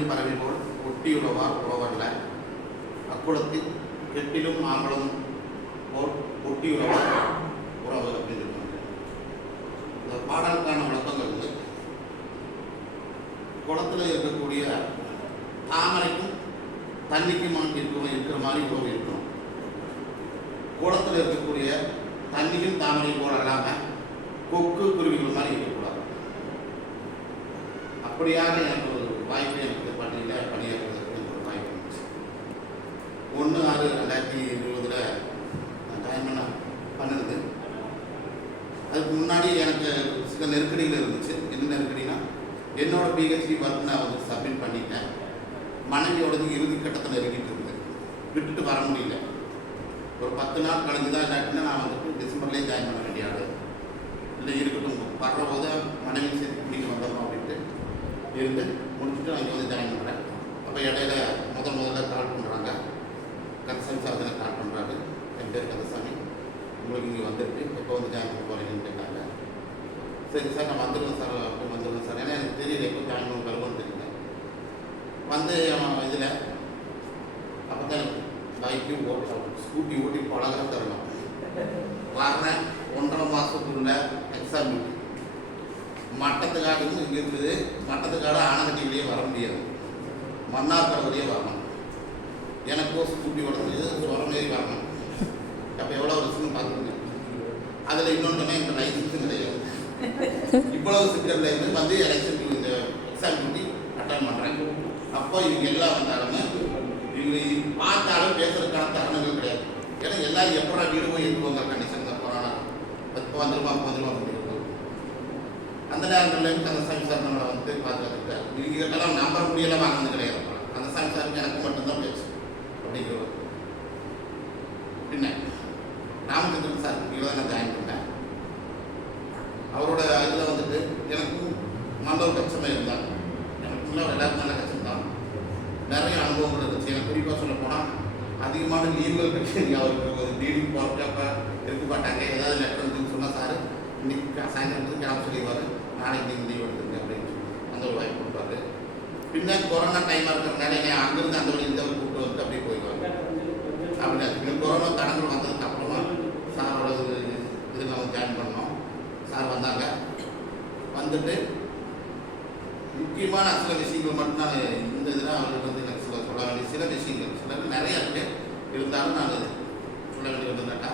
தாமரை பறவை போல் ஒட்டியுள்ளவார் புறவல்ல அக்குளத்தில் கெட்டிலும் ஆம்பளம் போல் ஒட்டியுள்ளவார் உறவு அப்படின்னு இருக்காங்க. இந்த பாடலுக்கான விளக்கங்கள் வந்து குளத்தில் இருக்கக்கூடிய தாமரைக்கும் தண்ணிக்கும் இருக்கிற மாதிரி உறவு இருக்கணும். குளத்தில் இருக்கக்கூடிய தண்ணியும் தாமரை போல இல்லாமல் கொக்கு குருவிகள் மாதிரி இருக்கக்கூடாது. அப்படியாக எனக்கு ஒரு வாய்ப்பு எனக்கு பள்ளியில் பணியாற்றுவதற்கு எனக்கு ஒரு வாய்ப்பு இருந்துச்சு. 1/6/2020 நான் ஜாயின் பண்ணுறது. அதுக்கு முன்னாடி எனக்கு சில நெருக்கடிகள் இருந்துச்சு. என்ன நெருக்கடினா, என்னோட பிஹெச்டி ஒர்க் நான் வந்து சப்மிட் பண்ணிட்டேன். மனைவியோடது இறுதி கட்டத்தில் நெருங்கிட்டு இருந்தது. விட்டுட்டு வர முடியல. ஒரு 10 நாள் கழிஞ்சு தான் இல்லாட்டினா நான் வந்துட்டு டிசம்பர்லேயே ஜாயின் பண்ண வேண்டிய ஆள். இல்லை இருக்கட்டும், வர்ற போது மனைவி சேர்த்து பிடிக்க வந்துடணும் அப்படின்ட்டு இருந்து முடிச்சுட்டு நான் இங்கே வந்து ஜாயின் பண்ணுறேன். அப்போ இடையில முதல்ல கால் பண்ணுறாங்க. கந்தசாமி சார் தானே கால் பண்ணுறாரு. என் பேர் கந்தசாமி, உங்களுக்கு இங்கே வந்துருக்கு, எப்போ வந்து ஜாயின் பண்ண போகிறீங்கன்னு கேட்டாங்க. சரி சார், நான் வந்துடுவேன் சார், அப்போ வந்துடுவேன் சார். ஏன்னா எனக்கு தெரியல எப்போ ஜாயின் பண்ண வருவோன்னு தெரியல. வந்து இதில் அப்போ தான் எனக்கு பைக்கு ஸ்கூட்டி ஓட்டி பழக தரலாம். வரேன் 1.5 மாதத்துக்குள்ள எக்ஸாம் டியூட்டி. மட்டத்துக்காடுன்னு இங்கே இருக்குது. மட்டத்துக்காடு ஆனகட்டியிலேயே வர முடியாது, மன்னார்காடு வரையே வரணும். எனக்கோ ஸ்கூட்டி ஓடுறது சொரமேறி வரணும். அப்போ எவ்வளோ வருஷம்னு பார்த்துக்கணும். அதில் இன்னொன்று எனக்கு லைசன்ஸும் கிடையாது. இவ்வளவு சிக்கலில் இருந்து வந்து எலெக்ஷன் இந்த எக்ஸாம் டியூட்டி அட்டன் பண்ணுறேன். அப்போ இவங்க எல்லாம் வந்தாலுமே இவங்க பார்த்தாலும் பேசுறதுக்கான தருணங்கள் கிடையாது. ஏன்னா எல்லாரும் எப்படா வீடு போய் எடுத்துவாங்க கண்டிஷன் தான். கொரோனா இப்போ வந்துருமா முடியும். அந்த நேரங்களில் கந்தசாமி சார் நம்மளை வந்து பார்த்துக்கிட்டார். இவங்கெல்லாம் நம்பர் முடியெல்லாம் வாங்கினது கிடையாது. கந்தசாமி சாருக்கு எனக்கு மட்டும்தான் பேசு அப்படிங்கிறது. பின்ன ராமச்சந்திரன் சார் கீழே தான் நான் ஜாயின் பண்ணேன். அவரோட இதில் வந்துட்டு எனக்கும் நல்ல ஒரு கஷ்டமே இருந்தாங்க. எனக்குள்ள எல்லாருக்கும் நல்ல கஷ்டம் தான். நிறைய அனுபவங்கள் இருந்துச்சு. எனக்கு குறிப்பாக சொல்ல போனால் அதிகமான லீவுகள் கட்டி அவருக்கு லீடிங் போகிறப்ப இருக்க மாட்டாங்க. ஏதாவது லெட்டர் இருந்துன்னு சொன்னால் சார் இன்னைக்கு சாயந்தரத்துக்கு கிளம்ப சொல்லிடுவார், நாளைக்கு நீங்கள் லீவ் எடுத்துருங்க அப்படின்னு அந்த ஒரு வாய்ப்பு கொடுப்பாரு. பின்ன கொரோனா டைமாக இருக்கிறதுனால என்னை அங்கேருந்து அந்த வழி இந்த வழி கூப்பிட்டு வந்து அப்படியே போயிடுவாங்க. அப்படி அது கொரோனா தடங்கள் வந்ததுக்கு அப்புறமா சாரோட இதில் நம்ம ஜாயின் பண்ணோம். சார் வந்தாங்க. வந்துட்டு முக்கியமான சில விஷயங்கள் மட்டும் நான் இந்த இதில் அவர்கள் வந்து எனக்கு சொல்ல வேண்டிய சில விஷயங்கள் சிலருக்கு நிறையா இருக்கு. இருந்தாலும் நான் சொல்ல வேண்டியது என்னட்டா,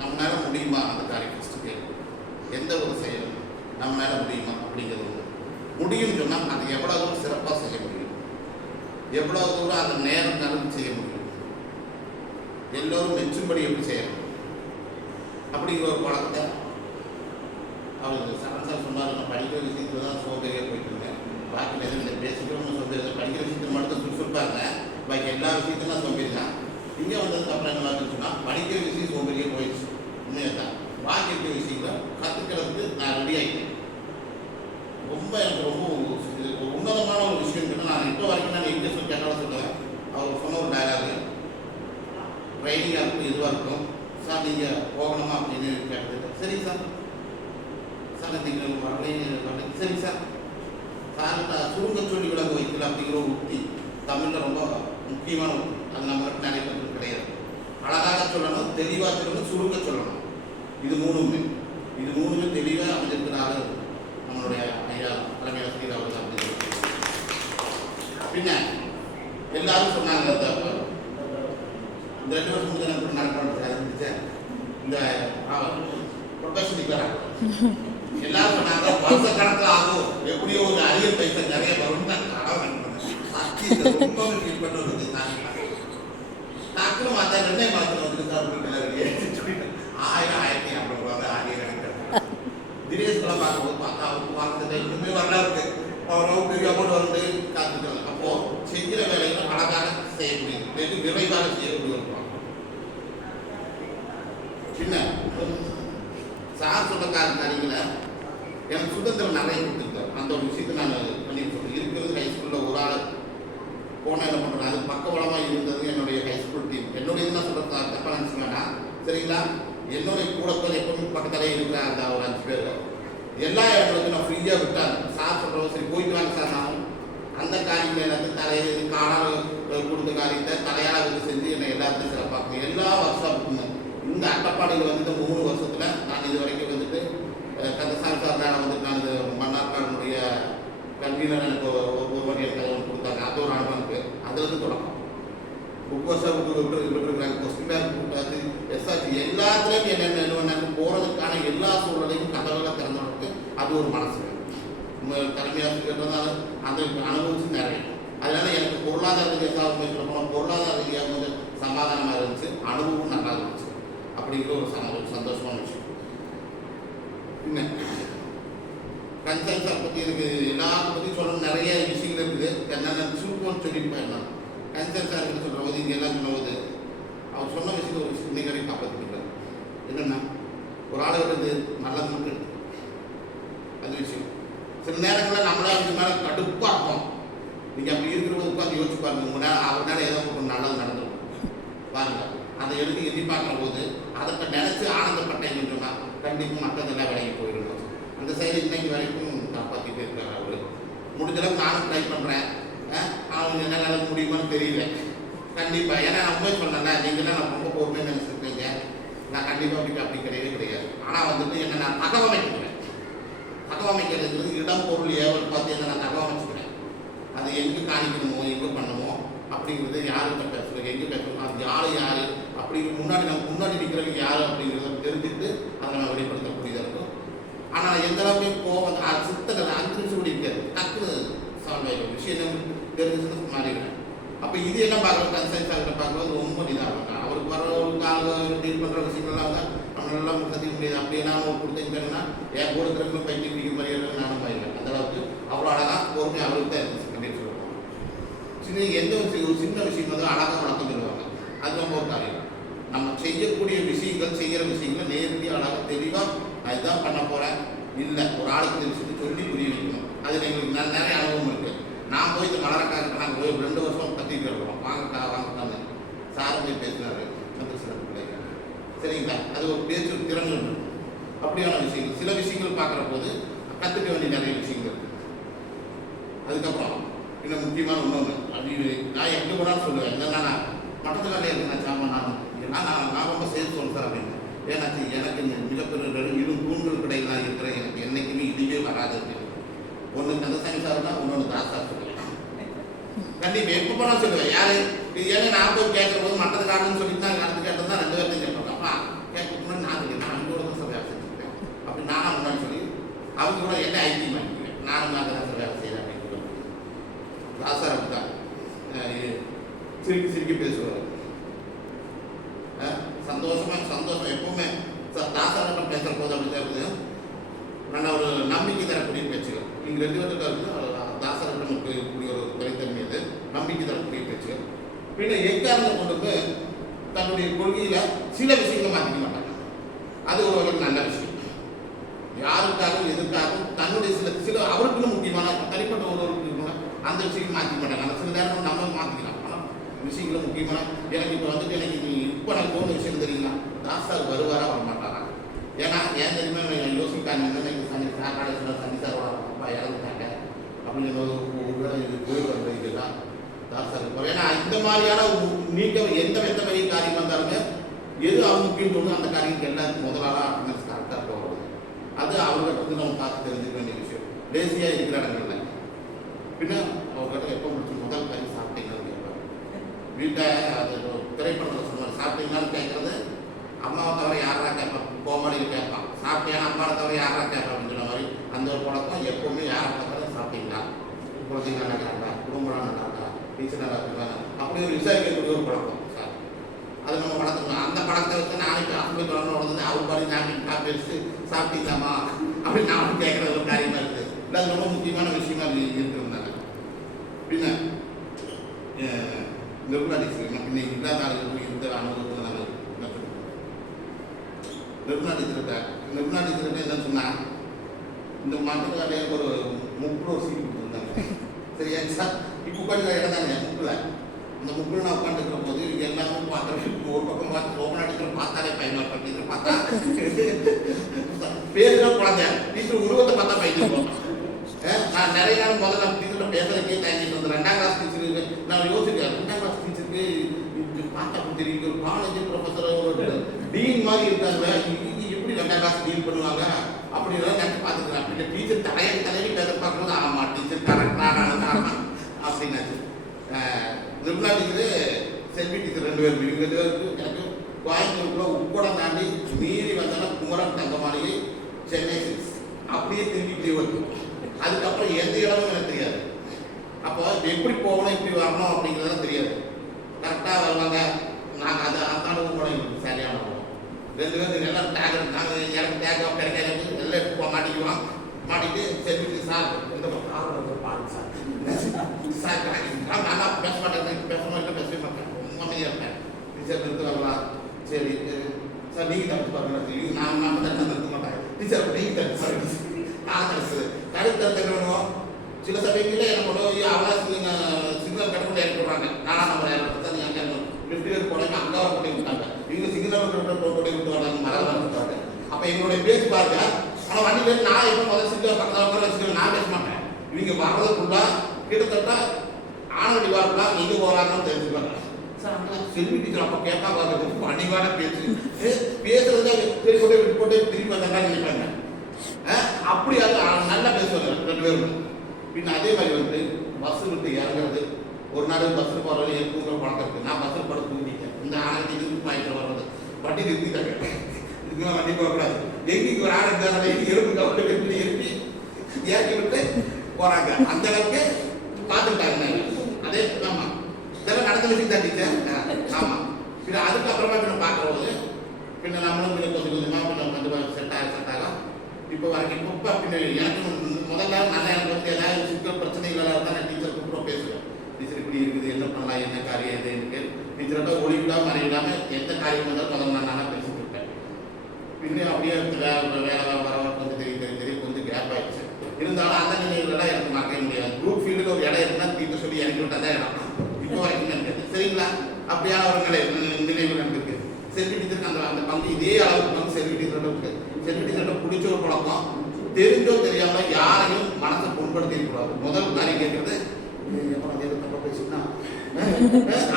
நம்மளால முடியுமா அந்த காரியம் ஃபஸ்ட்டு கேள்வி. எந்த ஒரு செயலும் நம்மளால முடியுமா அப்படிங்கிறது வந்து முடியும்னு சொன்னால் அது எவ்வளோ தூரம் சிறப்பாக செய்ய முடியும், எவ்வளோ தூரம் அந்த நேரம் கலந்து செய்ய முடியும், எல்லோரும் மெச்சும்படி எப்படி செய்யணும் அப்படிங்கிற ஒரு பழக்கத்தை அவர் சரண் சார் சொன்னார். நான் படிக்கிற விஷயத்தில் தான் சோம்பேறியாக போயிட்டு இருந்தேன். பாக்கி எதுவும் பேசிக்கிறோம்னு சோம்பேறி, படிக்கிற விஷயத்தில் மட்டும் சுறுசுறுப்பாக இருந்தேன். பாக்கி எல்லா விஷயத்தையும் நான் சோம்பேறி தான். இங்கே வந்ததுக்கு அப்புறம் என்ன மாதிரி சொன்னால் படிக்கிற விஷயம் சோம்பேறியாக போயிடுச்சு. உண்மையாக தான். பாக்கி இருக்கிற விஷயங்களை கற்றுக்கிறதுக்கு நான் ரெடி ஆகிட்டேன். ரொம்ப எனக்கு ரொம்ப ஒரு உன்னதமான ஒரு விஷயம் இருக்குன்னா, நான் இப்போ வரைக்கும் நான் இங்கிலீஷில் கேட்டாலும் சொல்லுவேன். அவர் சொன்ன ஒரு டயலாகு, ட்ரைனிங்காக இருக்கும் எதுவாக இருக்கும், சார் நீங்கள் போகணுமா அப்படின்னு கேட்டது. சரி சார், சார் நீங்கள் வரலையே, சரி சார், சார் சுருங்க சொல்லி விளங்க வைக்கல அப்படிங்கிற ஒரு உத்தி தமிழில் ரொம்ப முக்கியமான உத்தி. அது நம்மகிட்ட நிறைய பேருக்கு கிடையாது. அழகாக சொல்லணும், தெளிவாக சொல்லணும், சுருங்க சொல்லணும். இது மூணுமே தெளிவாக அமைஞ்சிருக்கிறாரு நம்மளுடைய ஐயா தலைமை ஆசிரியர் அவர்கள் அப்படின்னு. பின்ன எல்லாரும் சொன்னாங்க, இந்த 2 வருஷம் எனக்கு நடக்க இந்த ப்ரொஃபஷன் இருக்கிறாங்க. எல்லாரும் சொன்னாங்க வருஷ கணக்கில் ஆகும், எப்படியோ ஒரு அரிய பைசா நிறைய வரும். டக்குனு மாத்தா 2 மாதத்தில் வந்து சார் 1000-1500 ஆகிய தினேஷ்லாம் பார்க்கும்போது பார்த்தா அவருக்கு வாங்குறது இன்னுமே வரலாறு அவரும் பெரிய அமௌண்ட் வந்து காத்துக்கிறாங்க. அப்போது செய்கிற வேலைகளை அழகாக செய்ய முடியும், வெகு விரைவாக செய்யக்கூடிய ஒரு பின்ன சார் சொல்ல காரியங்களை எனக்கு சுதந்திரம் நிறைய கொடுத்துருக்காரு. அந்த ஒரு விஷயத்தை நான் பண்ணிட்டு சொல்றேன். இருக்கிறது ஹைஸ்கூலில் ஒரு ஆள் போனால் என்ன பண்ணுறேன், அது பக்கபலமாக இருந்தது என்னுடைய ஹைஸ்கூல் டீம். என்னுடைய என்ன சொல்கிறது தப்பாக நினச்சி வேண்டாம், சரிங்களா? என்னுடைய கூட எப்பவுமே பக்கத்திலே இருக்கிற அந்த ஒரு 5 பேர் எல்லா இடங்களுக்கும் நான் ஃப்ரீயாக விட்டாங்க. சார் சொல்கிற அப்புறம் சரி போயிட்டு வாங்க சார் நானும் அந்த காரியங்கள் எல்லாத்தையும் தலையை காணால் கொடுத்த காரியத்தை தலையால் வந்து செஞ்சு என்னை எல்லாத்தையும் சிறப்பாக்கணும். எல்லா ஒர்க்ஷாப்புக்குமே இந்த அட்டப்பாடியில் வந்துட்டு 3 வருஷத்தில் நான் இது வரைக்கும் வந்துட்டு கந்தசாமி சார்னால வந்துட்டு நான் இது மன்னார்காடுடைய கல்வியில் எனக்கு ஒரு வகையை தகவல் கொடுத்தாங்க. அது ஒரு அனுபவம். அது வந்து தொடக்கம் புக் வருஷம் விட்டுருக்குறாங்க. கொஸ்டின் பேங்க் கூட்டாச்சு எஸ்ஆச்சு எல்லாத்துலேயும் என்னென்ன போகிறதுக்கான எல்லா சூழலையும் கதவுகளை திறந்தவங்களுக்கு அது ஒரு மனசு தலைமையாசிரியர்னால அந்த அனுபவிச்சு நிறைய. அதனால எனக்கு பொருளாதார ரீதியாக சொல்ல போனால் பொருளாதார ரீதியாக கொஞ்சம் சமாதானமாக இருந்துச்சு, அனுபவம் நல்லா இருந்துச்சு. அப்படிங்கிற ஒரு சந்தோஷமான விஷயம். என்ன கன்சல்ஸை பற்றி எனக்கு எல்லாத்த பற்றி சொல்லணும் நிறைய விஷயங்கள் இருக்குது. என்னென்ன சுருக்கம்னு சொல்லியிருப்பேன். என்ன கன்சல்ஸாக இருக்குன்னு சொல்கிற போது இங்கே எல்லாம் சொல்லுவது அவர் சொன்ன விஷயத்தை ஒரு விஷயம் இன்னைக்கு வரைக்கும் காப்பாற்றிக்கிறார். என்னென்னா ஒரு ஆளை விடுறது நல்லது மட்டும் எடுத்து அது விஷயம். சில நேரங்களில் நம்மளே அதுக்கு மேலே கடுப்பாக இருக்கும். நீங்கள் அப்படி இருக்கிற போது உட்காந்து யோசிச்சு பாருங்க. உங்கள் நேரம் அவர் நேரம் ஏதோ ஒரு நல்லது நடந்துடும் பாருங்கள். அதை எழுதி எண்ணி பார்க்குற போது அதை நினச்சி ஆனந்தப்பட்டேன்னு சொன்னால் கண்டிப்பாக மற்றதெல்லாம் விலகி போயிடும். அந்த சைடு இன்னைக்கு வரைக்கும் காப்பாற்றிட்டு இருக்காரு அவர். முடிஞ்சளவுக்கு நானும் ட்ரை பண்ணுறேன். அவங்க என்ன நல்ல முடியுமான்னு தெரியல. கண்டிப்பாக ஏன்னா நான் உண்மை சொன்னேன்ல, நீங்கள்லாம் நான் ரொம்ப பொறுமையாக நினச்சிருக்கீங்க. நான் கண்டிப்பாக அப்படி கிடையவே கிடையாது. ஆனால் வந்துட்டு என்ன நான் தகவமைக்கிறேன். தகவமைக்கிறதுங்கிறது இடம் பொருள் ஏவல் பார்த்து என்ன நான் தகவமைச்சுக்கிறேன். அது எங்கே காணிக்கணுமோ எங்கே பண்ணணுமோ அப்படிங்கிறது யார்கிட்ட பேசுகிறோம் எங்கே பேசணும் அது யார் அப்படிங்கிற முன்னாடி நிற்கிறவங்க யார் அப்படிங்கிறத தெரிஞ்சுட்டு அதை நம்ம வெளிப்படுத்தக்கூடியதாக இருக்கும். ஆனால் எந்த அளவுக்கு கோவம் சித்தனை 5 நிமிஷம் கூட இருக்காது. டக்குன்னு சால்வ் விஷயம் தெரிஞ்சுட்டு மாறிடுவேன். அப்போ இது எல்லாம் பார்க்குறது கன்சல்ட் பார்க்குறது ரொம்ப இதாக அவருக்கு வர ஒரு கால டீல் பண்ணுற விஷயங்கள்லாம் தான் நம்மளால சந்திக்க முடியாது. அப்படியே நான் கொடுத்தீங்கன்னா என் கூட இருக்கிறவங்க பைத்தியம் பிடிக்கிற மாதிரி நானும் பாயிருக்கேன். அந்த அளவுக்கு அவ்வளோ அழகாக பொறுமை அவருக்கு தான் இருந்துச்சு. கண்டிப்பாக சொல்லுவாங்க சின்ன எந்த ஒரு சின்ன விஷயம் வந்து அழகாக வளர்த்து சொல்லுவாங்க. அது ரொம்ப ஒரு காரியம். நம்ம செய்யக்கூடிய விஷயங்கள் செய்கிற விஷயங்கள் நேரடியாக அழகாக தெளிவாக நான் இதுதான் பண்ண போகிறேன் இல்லை ஒரு ஆளுக்கு இந்த விஷயத்தை சொல்லி புரிய வைக்கணும். அதில் எங்களுக்கு நிறைய அனுபவம் இருக்குது. நான் போய் இந்த மலரக்காக நாங்கள் போய் 2 வருஷம் கத்திட்டு இருக்கிறோம். வாங்கட்டான்னு சார் போய் பேசினார். சில பிள்ளைங்க சரிங்களா, அது ஒரு பேச்சு திறன் உண்டு. அப்படியான விஷயங்கள் சில விஷயங்கள் பார்க்குற போது கற்றுக்க வேண்டிய நிறைய விஷயங்கள் இருக்குது. அதுக்கப்புறம் இன்னும் முக்கியமான இன்னொன்று அது நான் எங்கே போனாலும் சொல்லுவேன். என்னென்னா மட்டத்து வேலையை இருக்கு நான் சாமான் நான் ரொம்ப சேர்த்து சொல்லுறேன் சார் அப்படின்னு. ஏன்னாச்சு எனக்கு இந்த மிகப்பெரிய 2 தூண்கள் கடையில் நான் இருக்கிறேன். எனக்கு என்றைக்குமே இதுவே வராது. ஒன்று கந்தசாமி சார்னா இன்னொன்று தாசா சொல்லுவேன். கண்டிப்பாக எப்போ போனால் சொல்லுவேன். யார் ஏன்னா நான் போய் கேட்குற போது மட்டது காரணம்னு சொல்லிட்டு தான் நடந்து கேட்டது தான் 2 பேர்த்தையும் கேட்பாங்க. அப்பா கேட்க முன்னாடி நான் சொல்லிட்டேன் நான் அவங்க கூட தான் சார் வேலை செஞ்சுருக்கேன் அப்படி நானும் முன்னாடி சொல்லி அவங்க கூட என்ன ஐக்கியம் பண்ணிக்குவேன். நானும் அங்கே தான் சார் வேலை செய்கிறேன் அப்படின்னு தாசார் அப்படிதான் சிரிக்கி பேசுவார். சந்தோஷம் எப்பவுமே சார் தாசாரம் பேசுகிற போது அப்படி தான் இருக்குது. நல்ல ஒரு நம்பிக்கை தரக்கூடிய பேச்சுகள். நீங்கள் 2 பேர்த்துக்கு இருக்குது தாசரம் இருக்கக்கூடிய ஒரு தனித்தன்மை அது நம்பிக்கை தரக்கூடிய பேச்சுகள். பின்ன எக்காரத்தை கொண்டு போய் தன்னுடைய கொள்கையில் சில விஷயங்களை மாற்றிக்க மாட்டாங்க. அது ஒரு வகையில் நல்ல விஷயம். யாருக்காகவும் எதுக்காகவும் தன்னுடைய சில அவருக்குன்னு முக்கியமான தனிப்பட்ட ஒருவருக்கு அந்த விஷயம் மாற்றிக்க மாட்டாங்க. அந்த சில நேரம் நம்ம மாற்றிக்கலாம். ஆனால் விஷயங்களும் முக்கியமான எனக்கு இப்போ வந்துட்டு எனக்கு இப்போ எனக்கு தோணுன விஷயம் தெரியுங்களா, தாசார் வருவாரா வர மாட்டாரா? ஏன்னா ஏன் தெரியுமா யோசிக்காங்க இன்னைக்கு சாக்காடு சனி சாரோட அப்பா இறந்துட்டாங்க அப்படின்னு இது போயிடுவாங்க. இதெல்லாம் தாசார் இருப்பார். ஏன்னா இந்த மாதிரியான நீக்க எந்த பெரிய காரியம் வந்தாலுங்க எது அவங்க முக்கியம் தோணும் அந்த காரியத்துக்கு எல்லாருக்கும் முதலாளாக அட்டனன்ஸ் கரெக்டாக இருக்க வருது. அது அவர்கிட்ட வந்து நம்ம பார்த்து தெரிஞ்சுக்க வேண்டிய விஷயம். லேசியாக இருக்கிற இடங்கள்ல பின்ன அவர்கிட்ட எப்போ முடிச்சு முதல் காரியம் சாப்பிட்டீங்கன்னு கேட்பார். வீட்டை அது திரைப்படத்தில் சொல்லுவார். சாப்பிட்டீங்களான்னு கேட்கறது அம்மாவை தவிர யாரா கேட்பான், கோமாளியில் கேட்பான். சாப்பிட்டேன்னா அம்மாவை தவிர யாரா கேட்பான் அப்படின்னு சொன்ன மாதிரி அந்த ஒரு பழக்கம் எப்பவுமே யாரை பார்த்தாலும் சாப்பிட்டீங்களா, குழந்தைங்க நல்லா இருக்கா, குடும்பம் நல்லா இருக்கா, டீச்சர் நல்லா இருக்காங்க அப்படி ஒரு விசாரிக்கக்கூடிய ஒரு பழக்கம் சார். அது நம்ம பழக்கணும். அந்த பழக்கத்தை வச்சு நாளைக்கு அசம்பி தொடர்ந்து உடனே அவர் பாடி நான் பேசி சாப்பிட்டீங்களாமா அப்படின்னு நான் கேட்குற ஒரு காரியமாக இருக்குது. இல்லை அது ரொம்ப முக்கியமான விஷயமா இருக்கிறதுனால பின்ன நிர்மலா டீச்சர் பின்ன இல்லாத ஆளுகளுக்கு இந்த அனுபவத்தில் நம்ம நிர்மலா டீச்சர்கிட்ட என்ன சொன்னால் இந்த மக்களுக்காக ஒரு 30 சீட் கொடுத்துருந்தாங்க. சரியா சார் இப்போ உட்காந்து இடம் தானே முக்கில் அந்த முக்கில் நான் உட்காந்துருக்கிற போது எல்லாமே பார்க்குறேன். ஒரு பக்கம் பார்த்து ஓப்பன் அடிக்கிற பார்த்தாலே பயன்படுற டீச்சர் பார்த்தா பேசுகிற குழந்தை டீச்சர் உருவத்தை பார்த்தா பயந்துருக்கோம். நான் நிறைய நாள் முதல்ல நம்ம டீச்சர்கிட்ட பேசுறதுக்கே தயங்கிட்டு வந்து 2ஆம் கிளாஸ் டீச்சருக்கு நான் யோசிக்கிறேன். 2ஆம் கிளாஸ் டீச்சருக்கு பார்த்தா தெரியும், ஒரு காலேஜ் ப்ரொஃபஸர் ஒரு டீன் மாதிரி இருக்காங்க, எப்படி 2ஆம் கிளாஸ் டீல் பண்ணுவாங்க அப்படின்னு நினைச்சு பார்த்துக்கிறேன். பின்ன டீச்சர் தலைவி பேச பார்க்கும்போது ஆமா டீச்சர் கரெக்டாக அப்படின்னாச்சு. நிர்மலா டீச்சரு, செல்வி டீச்சர் 2 பேரும், இவங்க 2 பேருக்கு எனக்கு கோயம்புத்தூருக்குள்ள உட்கூடம் தாண்டி மீறி வந்தாலும் குமரன் தங்கமாளிகை, சென்னை 6 அப்படியே திரும்பி வருது. அதுக்கப்புறம் எந்த இடமும் எனக்கு தெரியாது. அப்போ எப்படி போகணும் எப்படி வரணும் அப்படிங்கிறதெல்லாம் தெரியாது. கரெக்டாக வருவாங்க. நாங்கள் அந்த அனுபவம் கூட எங்களுக்கு சரியான போவோம். 2 பேரும் எல்லாம் டேக் நாங்கள் எனக்கு டேக்காக கிடைக்காது எல்லாம் எடுத்து மாட்டிக்குவோம். மாட்டிட்டு செல்வி சார் இந்த பாருங்க சார் சார் நல்லா பேச மாட்டேன், பேசவே மாட்டேன், ரொம்ப அமைதியாக இருப்பேன். டீச்சர் நிறுத்து வரலாம், சரி சார் நீங்கள் தடுத்து பாருங்க, நான் தான் நிறுத்த மாட்டேன். டீச்சர் நீங்கள் தடுத்து சார் நான் தடுத்து தடுத்து வேணும். சில சமயங்களில் எனக்கு கொண்டு போய் அவ்வளோ சிக்னல் கட்டுக்குள்ள இறக்கி விட்றாங்க. 4ஆம் நம்பர் இறக்கி தான் எங்கே லிஃப்ட் ஏறி போனாங்க, அங்கே வர கொண்டு விட்டாங்க. இவங்க சிக்னல் கொண்டு விட்டு வராங்க, மரம் வந்துட்டாங்க. அப்போ எங்களுடைய பேச்சு பாருங்க. ஆனால் வண்டியில் நான் இப்போ முதல் சிக்னல் பக்கத்தில் வச்சுக்கணும், நான் பேச மாட்டேன். இவங்க வர்றதுக்குள்ளா கிட்டத்தட்ட ஆனவடி வாரா எங்கே போகிறாங்கன்னு தெரிஞ்சுப்பாங்க. சார் அங்கே செல்வி டீச்சர் அப்போ கேட்பா பார்க்கறது பணிவான பேச்சு பேசுறதா சரி போட்டு திரும்பி வந்தாங்க நினைப்பாங்க. அப்படி அது நல்லா பேசுவாங்க 2 பேரும். பின்ன அதே மாதிரி வந்து பஸ் விட்டு இறங்குறது. ஒரு நாள் பஸ்ஸில் போகிறவங்க என் தூங்குற பழக்கம் இருக்குது. நான் பஸ்ஸில் படம் தூங்கிட்டேன். இந்த ஆணைக்கு இருந்து வாங்கிட்டு வர்றது வண்டி நிறுத்திட்டாங்க. இதுக்கெல்லாம் வண்டி போகக்கூடாது. எங்கேயும் ஒரு ஆணை எறும்பு கவலை வெட்டி எழுப்பி இறக்கி விட்டு போகிறாங்க. அந்த அளவுக்கு பார்த்துக்கிட்டாங்க. அதே ஆமாம் இதெல்லாம் நடந்த விஷயம் தான் டீச்சர். ஆமாம். பின்ன அதுக்கப்புறமா பின்ன பார்க்கும்போது பின்ன நம்மளும் பின்ன கொஞ்சம் கொஞ்சமாக பின்ன செட் ஆகும். இப்போ வரைக்கும் இப்போ பின்ன எனக்கு முதல்ல நல்லா எனக்கு வந்து ஏதாவது சிக்கல் பிரச்சனைகள் இருந்தால் நான் டீச்சர் கூப்பிட்டு பேசுவேன். டீச்சர் இப்படி இருக்குது, என்ன பண்ணலாம், என்ன காரியம் எது எனக்கு டீச்சர்கிட்ட ஒளிவிடாமல் மறைவிடாமல் எந்த காரியம் வந்தாலும் முதல்ல நான் பேசிட்டு இருப்பேன். பின்ன அப்படியே வேலை வர கொஞ்சம் தெரியும் கொஞ்சம் கேப் ஆகிடுச்சு. இருந்தாலும் அந்த நிலையிலலாம் எனக்கு மறக்க முடியாது. குரூப் ஃபீல்டில் ஒரு இடம் இருக்குன்னா டீச்சர் சொல்லி இறக்கி விட்டால் தான் இடம் இப்போ வரைக்கும் எனக்கு சரிங்களா. அப்படியான ஒரு நினைவு எனக்கு இருக்குது. செல்வி டீச்சருக்கு அந்த பங்கு இதே அளவுக்கு பங்கு செல்வி டீச்சர்கிட்ட இருக்குது. செல்வி டீச்சர்கிட்ட பிடிச்ச ஒரு பழக்கம், தெரிஞ்சோ தெரியாமல் யாரையும் மனசை புண்படுத்தி இருக்கக்கூடாது. முதல் காரியம் கேட்கறது பேசுனா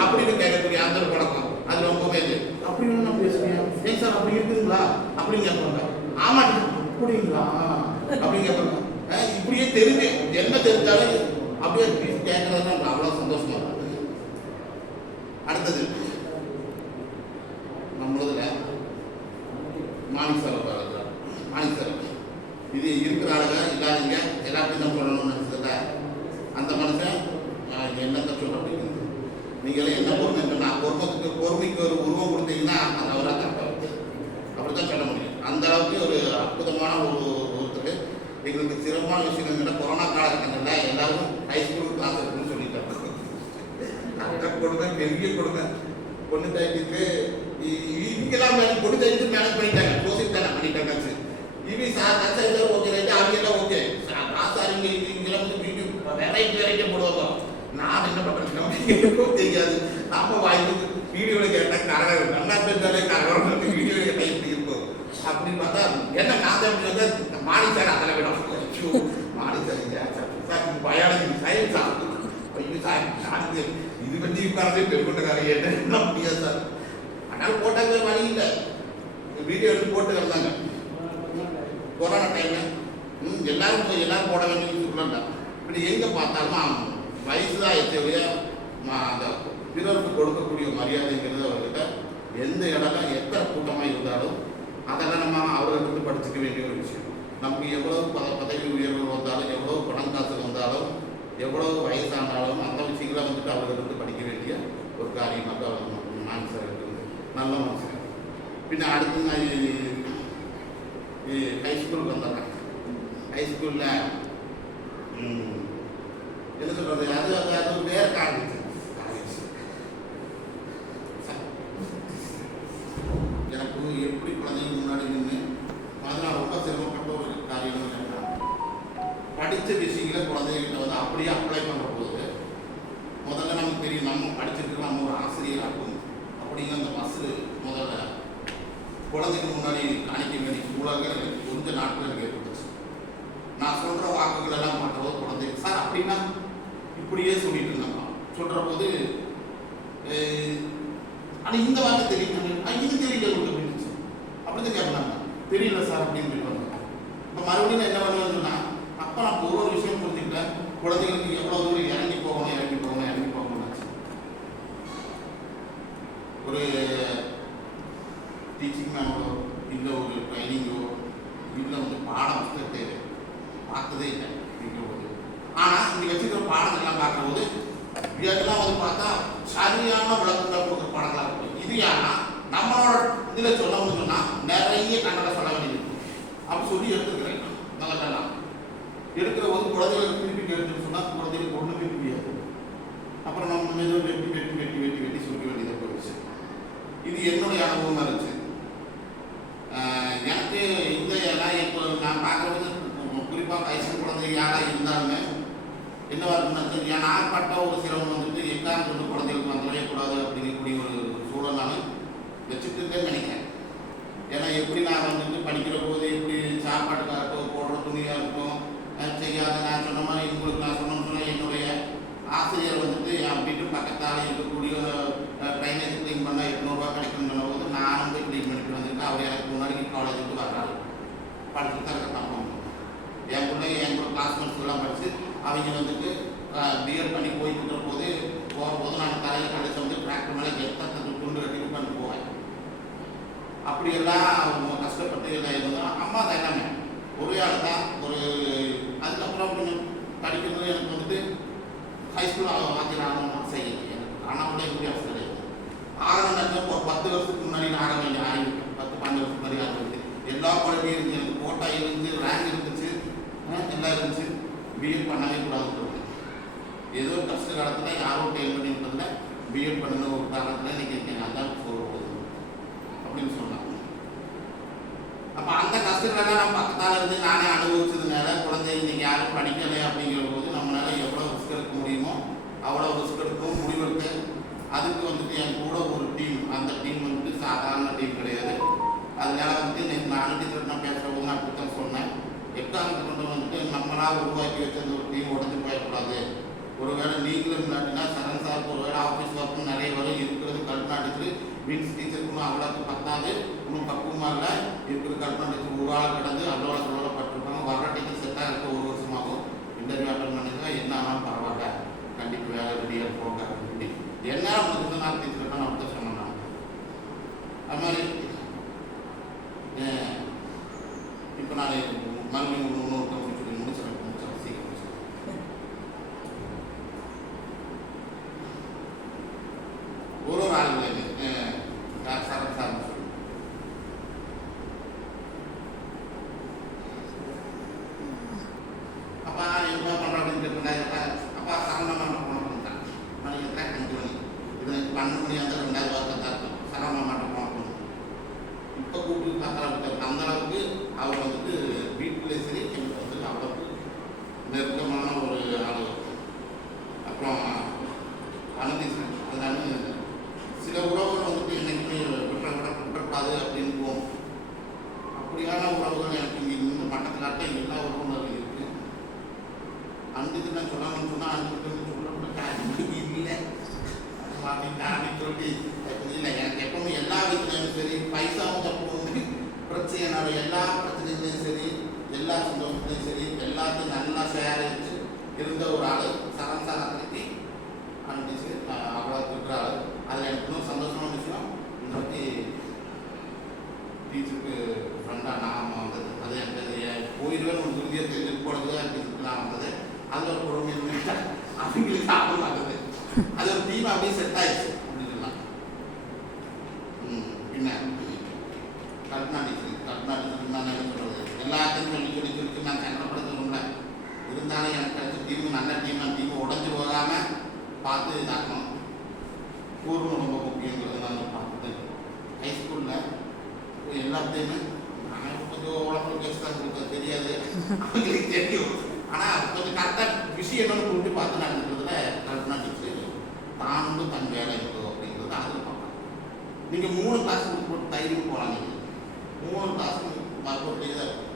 அப்படின்னு கேட்கக்கூடிய அந்த ஒரு பழக்கம் அது ரொம்பவே இல்லை. அப்படின்னு நான் பேசுறேன் ஏன் சார் அப்படி இருக்குதுங்களா அப்படின்னு கேட்பாங்க. ஆமா அப்படிங்களா அப்படின்னு கேட்பாங்க. இப்படியே தெரிஞ்சு என்ன தெரிஞ்சாலும் அப்படியே கேட்கறது நமக்கு அவ்வளோ சந்தோஷமா இருக்கும். அடுத்தது நம்மளதுல மாணிக் சார் இது இருக்கிறாங்க இல்லாதீங்க எல்லாத்தையும் தான் சொல்லணும்னு நினச்சதில்ல. அந்த மனுஷன் என்னத்தான் சொல்ல முடியுது. நீங்களே என்ன பொறுமைன்னா பொறுமைக்கு ஒரு உருவம் கொடுத்தீங்கன்னா அது அவராக தான் அப்படி தான் சொல்ல முடியும். அந்த அளவுக்கு ஒரு அற்புதமான ஒருத்தர். எங்களுக்கு சிறப்பான விஷயம் என்னன்னா கொரோனா காலகட்டங்களில் எல்லாரும் ஹைஸ்கூல் கிளாஸ் இருக்குன்னு சொல்லிட்டாங்க. கொடுங்க பெரிய கொடுங்க பொண்ணு தைக்கிட்டு இவங்கெல்லாம் பொண்ணு தைக்கிட்டு மேனேஜ் பண்ணிட்டாங்க. கோசிங் தானே பண்ணிட்டாங்க. இவங்க சார் ஓகே ரைட்டு அவங்க எல்லாம் ஓகே சார் இவங்கெல்லாம் வந்து வீடியோ வெரைட்டியாக போடுவாங்க. நான் என்ன பண்ணுறேன் தெரியாது. நம்ம வாய்ப்பு வீடியோவில் கேட்டால் கரகம் நல்லா தெரிஞ்சாலே கரகம் வீடியோ கேட்டால் எப்படி இருக்கும் அப்படின்னு பார்த்தா என்ன நான் அப்படி வந்து மாணி சார் அதில் விடும் மாணி சார் பயாலஜி சயின்ஸ் ஐயோ சார் இது பற்றி உட்காரதே பெருக்கொண்டக்காரங்க என்ன முடியாது சார். அதனால போட்டாங்க வழி இல்லை. வீடியோ எடுத்து போட்டு வந்தாங்க கொரோனா டைமில் எல்லாரும் போட வேண்டியது சொல்லல. இப்படி எங்கே பார்த்தாலும் வயசு தான் எத்தனைய அந்த பிறருக்கு கொடுக்கக்கூடிய மரியாதைங்கிறது அவர்கிட்ட எந்த இடம் எத்தனை கூட்டமாக இருந்தாலும் அதெல்லாம் நம்ம அவர்கிட்ட படிச்சுக்க வேண்டிய ஒரு விஷயம். நமக்கு எவ்வளவு பதவி உயர்வு வந்தாலும் எவ்வளோ பணம் காசு வந்தாலும் எவ்வளவு வயசானாலும் அந்த விஷயங்களை வந்துட்டு அவர்கிட்ட படிக்க வேண்டிய ஒரு காரியமாக மனுஷர் இருக்குது. நல்ல மனுஷன். பின்ன அடுத்து நான் ஹைஸ்கூலுக்கு வந்துடுறேன். ஹைஸ்கூலில் என்ன சொல்கிறது அது ஒரு வேறு காலேஜ். எனக்கு எப்படி குழந்தைங்க முன்னாடி நின்று அதனால் ரொம்ப சிரமப்பட்ட ஒரு காரியம் என்னன்னா படித்த விஷயங்களை குழந்தைகிட்ட வந்து அப்படியே அப்ளை பண்ணுற போது முதல்ல நமக்கு தெரியும் நம்ம படிச்சிருக்கோம் நம்ம ஒரு ஆசிரியர் ஆகும் அப்படிங்கிற அந்த பஸ்ஸு முதல்ல குழந்தைக்கு முன்னாடி காணிக்க வேண்டிய சூழல்கள் எனக்கு கொஞ்சம் நாட்கள் எனக்கு ஏற்பட்டுச்சு. நான் சொல்கிற வாக்குகள் எல்லாம் பண்ணும்போது குழந்தைக்கு இப்படியே சொல்லிட்டு இருந்தாங்க. சொல்கிற போது ஆனால் இந்த வார்த்தை தெரியும், இது தெரியல அப்படின்னு அப்படிதான் கேட்கலாங்க. தெரியல சார் அப்படின்னு சொல்லிட்டு இப்போ மறுபடியும் என்ன பண்ணுவேன்னு சொன்னால், அப்போ நான் ஒரு விஷயம் புரிஞ்சுக்கிட்டேன், குழந்தைகளுக்கு எவ்வளோ தூரம் இறங்கி போகணும்னு ஒரு டீச்சிங் மேனோ இல்லை ஒரு ட்ரைனிங்கோ இல்லை பாட புத்தகத்தை பார்த்ததே இல்லை அப்படிங்கிற போது. ஆனால் இங்கே வச்சுக்கிற பாடங்கள்லாம் பார்க்குற போது இதெல்லாம் பார்த்தா சரியான விளக்கங்கள் கொடுக்குற பாடங்களாக இருக்கும். இது ஏன்னா நம்மளோட இதில் சொல்லணும்னு சொன்னால் நிறைய கன்னட சொல்ல வேண்டியது அப்படி சொல்லி எடுத்துக்கிறேன். நல்லதெல்லாம் எடுக்கிற போது குழந்தைகளுக்கு திருப்பி எடுத்துன்னு சொன்னால் குழந்தைகளுக்கு ஒன்றுமே புரியாது. அப்புறம் நம்ம மீது வெட்டி சொல்ல வேண்டியதாக போயிடுச்சு. இது என்னுடைய அனுபவமாக இருந்துச்சு. எனக்கு இந்த எல்லாம் இப்போ நான் பார்க்குறது குறிப்பாக வயசு குழந்தை யாராக இருந்தாலுமே என்னவா இருக்குன்னு நான் பட்ட ஒரு சிரமம் எக்காரணம் குழந்தைகளுக்கு வந்துடக்கூடாது அப்படிங்கக்கூடிய ஒரு சூழல் நான் வச்சுட்டுன்னு நினைக்கிறேன். ஏன்னா எப்படி நான் படிக்கிற போது எப்படி சாப்பாட்டுக்காக இருக்கட்டும், போடுற துணியாக இருக்கும், செய்யாத நான் சொன்ன மாதிரி உங்களுக்கு நான் சொன்னோம்னா என்னுடைய ஆசிரியர் என் வீட்டு பக்கத்தால் இருக்கக்கூடிய ட்ரைனேஜ் க்ளீன் பண்ணால் 800 ரூபா கிடைக்கும்னு போது நான் க்ளீன் பண்ணிட்டு வந்திருக்கேன். அவர் எனக்கு முன்னாடி காலேஜுக்கு வர்றாரு, படிச்சுட்டு தான் இருக்க என் பிள்ளைங்க என் கூட கிளாஸ்மேட்ஸ்லாம் படித்து அவங்க பிஎட் பண்ணி போயிட்டு இருக்கிற போது போகும்போது நான் தலையில் கழிச்சு டிராக்டர் மேலே எத்தனை துண்டு கட்டிட்டு பண்ணி போவேன். அப்படியெல்லாம் அவங்க கஷ்டப்பட்டு எல்லாம் இருந்தால் அம்மா தான் எல்லாமே ஒரே ஆள் தான். ஒரு அதுக்கப்புறம் கொஞ்சம் படிக்கிறது எனக்கு ஹைஸ்கூல் வாங்கியில் ஆகணும்னு செய்யலை. எனக்கு ஆனால் எப்படி அவசரம் கிடையாது. ஆகணும் நினைச்சா ஒரு 10 வருஷத்துக்கு முன்னாடி நான் ஆக வேண்டிய 10-12 வருஷத்துக்கு முன்னாடி ஆக வேண்டியது எல்லா குழந்தையும் இருந்துச்சு. எனக்கு கோட்டா இருந்து ரேங்க் இருந்துச்சு, எல்லாம் இருந்துச்சு. பிஎட் பண்ணவே கூடாதுன்னு ஏதோ கஷ்ட காலத்தில் யாரும் டெய்ல் பண்ணி விட்டதில் பிஎட் பண்ணுன ஒரு காரணத்தில் இன்றைக்கி இருக்கேன். அதான் சொல்லுவது அப்படின்னு சொன்னாங்க. அப்போ அந்த கஷ்டங்களெல்லாம் நான் பக்கத்தால் இருந்து நானே அனுபவிச்சதுனால குழந்தைங்க இன்றைக்கி யாரும் படிக்கலை அப்படிங்கிற போது நம்மளால் எவ்வளோ ரிஸ்க் எடுக்க முடியுமோ அவ்வளோ ரிஸ்க் எடுக்கவும் முடிவெடுத்து அதுக்கு என் கூட ஒரு டீம், அந்த டீம் சாதாரண டீம் கிடையாது. அதனால நேற்று நான் டீச்சர் நான் பேசுகிற போது நான் அப்படித்தான் சொன்னேன். எக்காரணத்தை கொண்டு நம்மளாக உருவாக்கி வச்ச ஒரு டீம் உடஞ்சி போயிடக்கூடாது. ஒருவேளை நீங்களும் இல்லாட்டினா சரண் சாருக்கு ஒருவேளை ஆஃபீஸ் ஒர்க்கும் நிறைய வரும் இருக்கிறது. கல்நாட்டுக்கு மீன்ஸ் டீச்சருக்குன்னு அவ்வளோக்கு பத்தாது, இன்னும் பக்குவமாக இல்லை இருக்கிற கல்நாட்டுக்கு ஒரு ஆள் கிடந்து அவ்வளோ பட்டிருப்பாங்க. வர்ற டீச்சர் செட்டாக இருக்க 1 வருஷமாகும். இன்டர்வியூ அட்டன் பண்ணுங்க, என்ன ஆனாலும் பரவாயில்ல, கண்டிப்பாக வேலை ரெடியாக போங்க அப்படின்னு என்ன உங்களுக்கு நான் டீச்சர் நான் அப்படி சொன்னேன். அது மாதிரி இப்போ நான் மறுபடியும் முடிச்சிடறேன் சீக்கிரம் ஒரு ஆளுங்க சரண் சார் அப்பா என்ன பண்ணுறோம் அப்படின்னு கேட்டுருந்தா அப்பா சரணமாக போனோம் மணிக்கு 5 மணி இது 12 மணி அந்த 2வது வாரத்தை தான் இருக்கும். சரணமாக மாட்டோம் போகணும். இப்போ கூப்பிட்டு பார்த்தா அந்த அளவுக்கு அவர் வீட்டிலே சரி எங்களுக்கு அவ்வளவுக்கு நெருக்கமான ஒரு ஆள். அப்புறம் அனுதீசன் அதனால சில உறவுகள் என்னைக்குமே விட்டுறக்கூடாது அப்படின்னு போகும். அப்படியான உறவுகள் எனக்கு இங்கே இந்த மட்டத்திலாட்ட எல்லா உறவுகளும் இருக்குது. அன்றைக்கு நான் சொல்லணும்னு சொன்னால் அன்றைக்கு சொல்லக்கூட இல்லை அப்படின்னு சொல்லி இல்லை. எனக்கு எப்பவுமே எல்லா விதத்துலையும் சரி பைசாவும் எப்பவும் பிரச்சனைனால எல்லா பிரச்சனைகளையும் சரி எல்லா சந்தோஷத்துலையும் சரி எல்லாத்தையும் நல்லா சேகரித்து இருந்த ஒரு ஆள் சரண் சார். அன்றைக்கி அன்றைக்கு அவ்வளோ இருக்கிற ஆள். அதில் எனக்கு இன்னும் சந்தோஷமான விஷயம் இந்த வாட்டி டீச்சருக்கு ஃப்ரெண்டாக நான் வந்தது. அது எனக்கு போயிடுவேன் ஒரு உறுதியாக தெரிஞ்சு போனது டீச்சருக்கு நான் வந்தது. அதில் ஒரு பொறுமை அவங்களுக்கு ஆபம் ஆகுது. அது ஒரு டீம் அப்படியே செட் ஆயிடுச்சு அப்படின்னு சொல்லலாம். பின்ன கல்நாட்டுக்கு நான் என்ன சொல்கிறது எல்லாத்தையும் சொல்லி நான் சங்கடப்படுத்தணும்ல. இருந்தாலும் எனக்கு கிடைச்ச டீம் நல்ல டீம். அந்த டீமை உடஞ்சி போகாமல் பார்த்து இதாக்கணும். பூர்வம் ரொம்ப முக்கியங்கிறது நான் பார்த்துட்டேன். ஹைஸ்கூலில் எல்லாத்தையுமே நான் கொஞ்சம் உடம்பு பேசுதான் கொடுக்க தெரியாது, அவங்களுக்கு தெரியும். ஆனால் கொஞ்சம் கரெக்டாக விஷயம் என்னன்னு கூப்பிட்டு பார்த்து நடந்துக்கிறதுல கல்நாட்டுக்கு தான் தன் வேலை இருக்கும் அப்படிங்கிறது அதில் பார்க்கலாம். நீங்கள் 3 கிளாஸ் போட்டு தைரியம் போகலாம். நீங்கள் 3 கிளாஸ் மறுபடியே தான் இருக்கும்.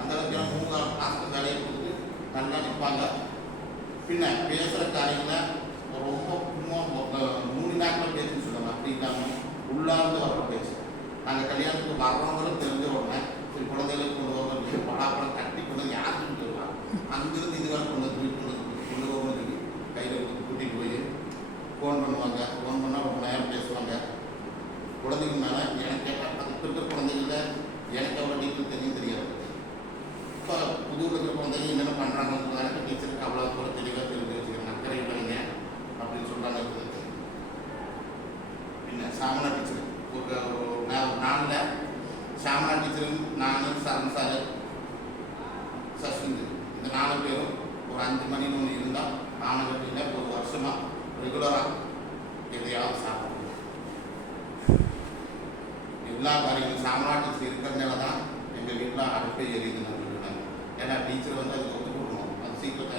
அந்த அளவுக்கு 3 கிளாஸுக்கு வேலையை கொடுத்துட்டு நல்லா நிற்பாங்க. பின்ன பேசுகிற காரியங்களை ரொம்ப மூணு நாட்கள் பேசுன்னு சொல்லுவாங்க. அப்படி இல்லாமல் உள்ளார்ந்து வர்ற பேசு. நாங்கள் கல்யாணத்துக்கு வர்றவங்களும் தெரிஞ்ச உடனே சரி குழந்தைகளுக்கு கொண்டு போக படாப்படம் கட்டி கொண்டு யாருக்குன்னு சொல்லுவாங்க. அங்கிருந்து இதுவரை கொண்டு போகணும்னு சொல்லி கையில் கூட்டிகிட்டு போய் ஃபோன் பண்ணுவாங்க. ஃபோன் பண்ணால் ரொம்ப நேரம் பேசுவாங்க. குழந்தைங்க மேலே எனக்கு கேட்டால் அது இருக்கிற குழந்தைகளில் எனக்கு அவ்வளோ டீட்டெயில் தெரியாது. இப்போ புது இருக்கிற குழந்தைங்க என்னென்ன பண்ணுறாங்கன்றதால டீச்சருக்கு அவ்வளோ கூட தெளிவாக தெரிஞ்சு வச்சுக்கிறேன். அக்கறை இல்லைங்க அப்படின்னு சொல்கிறாங்க. பின்ன சாமனா டீச்சர் ஒரு நாளில் சாமனா டீச்சரும் நான் சரண் சார் சஸ்விந்து இந்த 4 பேரும் ஒரு 5 மணின்னு ஒன்று இருந்தால் ஆனகட்டியில் ஒரு வருஷமாக ரெகுலராக எதையாவது சாப்பிடுவோம். எல்லா காரியங்களும் சாமனா டீச்சர் இருக்கிறதுனால தான் எங்கள் வீட்டில் அடுப்பே எரியுதுன்னு சொல்லிவிட்டாங்க. ஏன்னா டீச்சர் வந்து அதுக்கு ஒத்து கொடுக்கணும். அது சீக்கிரத்தை